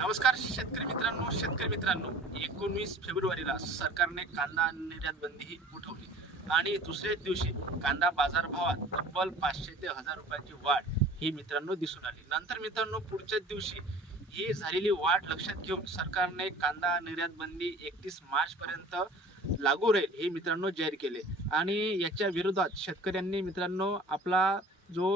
नमस्कार शेतकरी मित्रांनो शेतकरी मित्रांनो एकोणवीस फेब्रुवारीला सरकारने कांदा निर्यात बंदी ही उठवली. आणि दुसऱ्याच दिवशी कांदा बाजारभावात तब्बल पाचशे ते हजार रुपयाची वाढ ही मित्रांनो दिसून आली. नंतर मित्रांनो पुढच्याच दिवशी ही झालेली वाढ लक्षात घेऊन सरकारने कांदा निर्यात बंदी एकतीस मार्च पर्यंत लागू राहील हे मित्रांनो जाहीर केले. आणि याच्या विरोधात शेतकऱ्यांनी मित्रांनो आपला जो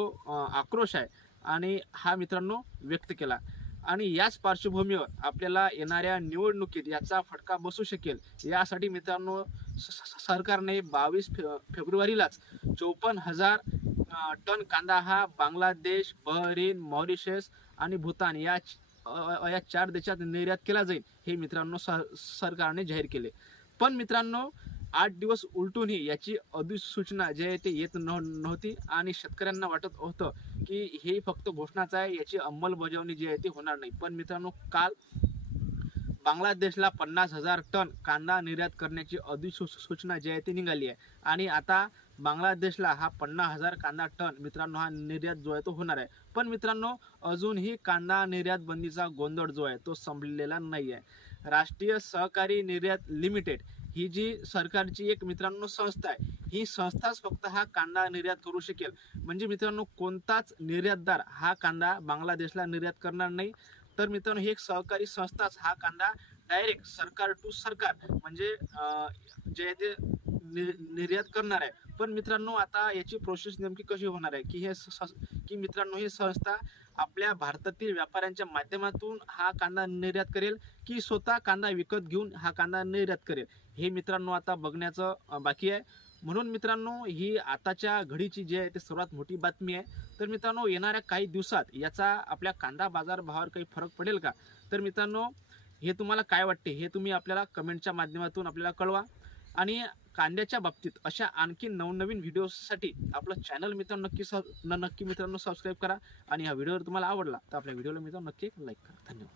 आक्रोश आहे आणि हा मित्रांनो व्यक्त केला. आणि याच पार्श्वभूमीवर आपल्याला येणाऱ्या निवडणुकीत याचा फटका बसू शकेल. यासाठी मित्रांनो स- सरकारने बावीस फे फेब्रुवारीलाच चौपन्न हजार टन कांदा हा बांगलादेश बहरीन मॉरिशस आणि भूतान या या चार देशात निर्यात केला जाईल हे मित्रांनो स- सरकारने जाहीर केले. पण मित्रांनो आठ दिवस उलटूनही याची अधिसूचना जे आहे ते येत नव्ह- नव्हती आणि शेतकऱ्यांना वाटत होतं की हे फक्त घोषणाच आहे याची अंमलबजावणी जी आहे ती होणार नाही. पण मित्रांनो काल बांगलादेशला पन्नास हजार टन कांदा निर्यात करण्याची अधिसूचना जी आहे ती निघाली आहे. आणि आता बांगलादेशला हा पन्नास हजार कांदा टन मित्रांनो हा निर्यात जो आहे तो होणार आहे. पण मित्रांनो अजूनही कांदा निर्यात बंदीचा गोंधळ जो आहे तो संपलेला नाही आहे राष्ट्रीय सहकारी निर्यात लिमिटेड ही जी सरकारची एक मित्रांनो संस्था आहे ही संस्थाच फक्त हा कांदा निर्यात करू शकेल. म्हणजे मित्रांनो कोणताच निर्यातदार हा कांदा बांगलादेशला निर्यात करणार नाही. तर मित्रांनो ही एक सहकारी संस्थाच हा कांदा डायरेक्ट सरकार टू सरकार. म्हणजे जे ते निर्यात करणार आहे. पण मित्रांनो आता याची प्रोसेस नेमकी कशी होणार आहे? की हे स- की मित्रांनो ही संस्था आपल्या भारतातील व्यापाऱ्यांच्या माध्यमातून हा कांदा निर्यात करेल की स्वतः कांदा विकत घेऊन हा कांदा निर्यात करेल? हे मित्रांनो आता बघण्याचं बाकी आहे. म्हणून मित्रांनो ही आताच्या घडीची जी आहे ती सर्वात मोठी बातमी आहे. तर मित्रांनो येणाऱ्या काही दिवसात याचा आपल्या कांदा बाजार भावावर काही फरक पडेल का? तर मित्रांनो हे तुम्हाला काय वाटते? हे तुम्ही आपल्याला कमेंटच्या माध्यमातून आपल्याला कळवा. आणि कांद्याच्या बाबतीत अशा आणखी नवनवीन व्हिडिओसाठी आपलं चॅनल मित्रांनो नक्की सब न- नक्की मित्रांनो सबस्क्राईब करा. आणि हा व्हिडिओ जर तुम्हाला आवडला तर आपल्या व्हिडिओला मित्रांनो नक्की लाईक करा. धन्यवाद.